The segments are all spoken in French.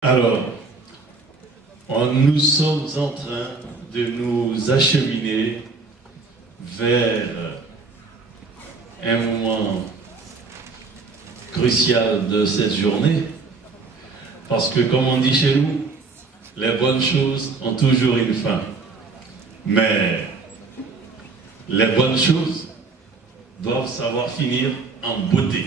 Alors, nous sommes en train de nous acheminer vers un moment crucial de cette journée, parce que, comme on dit chez nous, les bonnes choses ont toujours une fin. Mais les bonnes choses doivent savoir finir en beauté.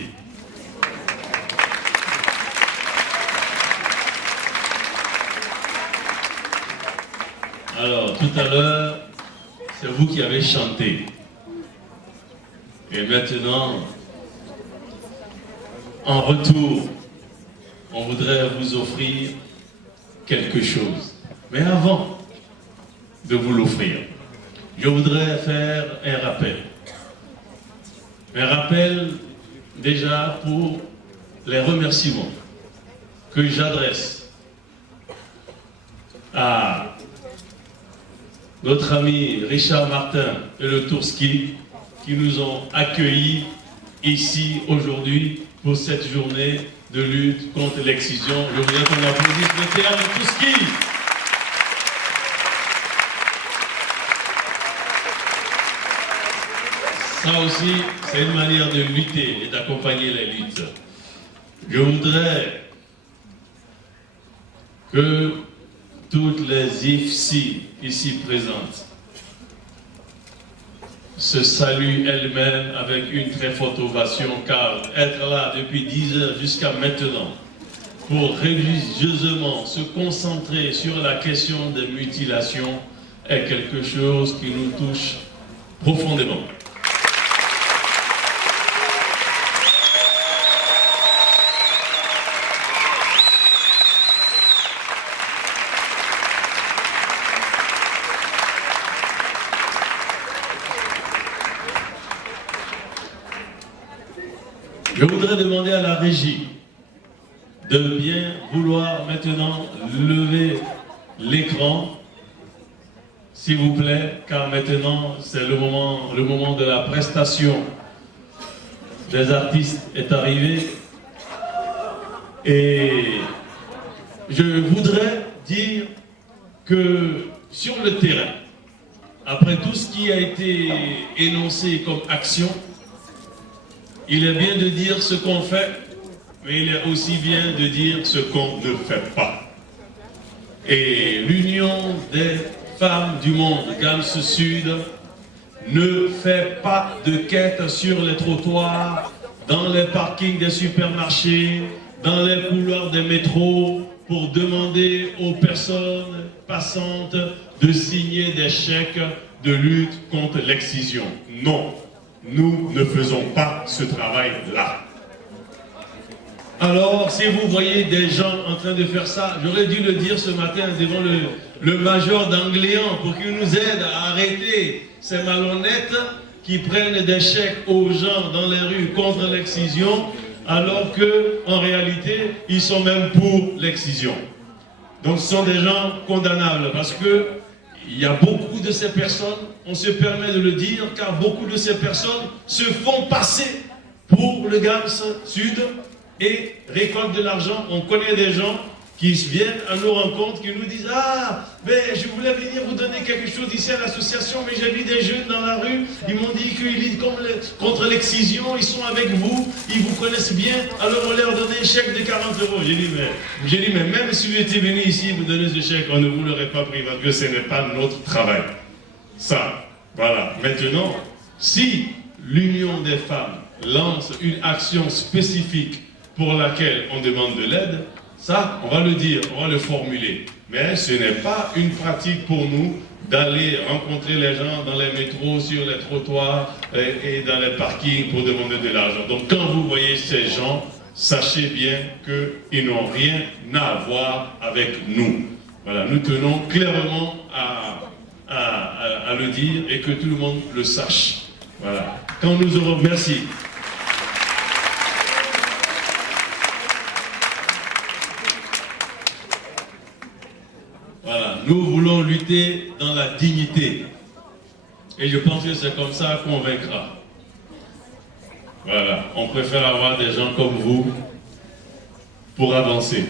Alors, tout à l'heure, c'est vous qui avez chanté. Et maintenant, en retour, on voudrait vous offrir quelque chose. Mais avant de vous l'offrir, je voudrais faire un rappel. Un rappel déjà pour les remerciements que j'adresse à notre ami Richard Martin et le Tourski qui nous ont accueillis ici aujourd'hui pour cette journée de lutte contre l'excision. Je voudrais qu'on applaudisse le théâtre Tourski. Ça aussi, c'est une manière de lutter et d'accompagner les luttes. Je voudrais que toutes les IFSI ici présentes se saluent elles-mêmes avec une très forte ovation, car être là depuis 10 heures jusqu'à maintenant pour religieusement se concentrer sur la question des mutilations est quelque chose qui nous touche profondément. Je voudrais demander à la régie de bien vouloir maintenant lever l'écran, s'il vous plaît, car maintenant c'est le moment de la prestation des artistes est arrivé. Et je voudrais dire que sur le terrain, après tout ce qui a été énoncé comme action, il est bien de dire ce qu'on fait, mais il est aussi bien de dire ce qu'on ne fait pas. Et l'Union des femmes du monde, GAMS Sud, ne fait pas de quête sur les trottoirs, dans les parkings des supermarchés, dans les couloirs des métros, pour demander aux personnes passantes de signer des chèques de lutte contre l'excision. Non. Nous ne faisons pas ce travail-là. Alors, si vous voyez des gens en train de faire ça, j'aurais dû le dire ce matin devant le major d'Angléan pour qu'il nous aide à arrêter ces malhonnêtes qui prennent des chèques aux gens dans les rues contre l'excision, alors qu'en réalité, ils sont même pour l'excision. Donc, ce sont des gens condamnables parce que il y a beaucoup de ces personnes, on se permet de le dire, car beaucoup de ces personnes se font passer pour le GAMS Sud et récoltent de l'argent. On connaît des gens qui viennent à nos rencontres, qui nous disent « Ah, ben, je voulais venir vous donner quelque chose ici à l'association, mais j'ai vu des jeunes dans la rue, ils m'ont dit qu'ils luttent contre l'excision, ils sont avec vous, ils vous connaissent bien, alors on leur donnait un chèque de 40 €. » J'ai dit, mais même si vous étiez venu ici vous donner ce chèque, on ne vous l'aurait pas pris, parce que ce n'est pas notre travail. Ça, voilà. Maintenant, si l'Union des femmes lance une action spécifique pour laquelle on demande de l'aide, ça, on va le dire, on va le formuler. Mais ce n'est pas une pratique pour nous d'aller rencontrer les gens dans les métros, sur les trottoirs et dans les parkings pour demander de l'argent. Donc quand vous voyez ces gens, sachez bien qu'ils n'ont rien à voir avec nous. Voilà, nous tenons clairement à le dire et que tout le monde le sache. Voilà. Quand nous aurons... Merci. Voilà, nous voulons lutter dans la dignité. Et je pense que c'est comme ça qu'on vaincra. Voilà, on préfère avoir des gens comme vous pour avancer.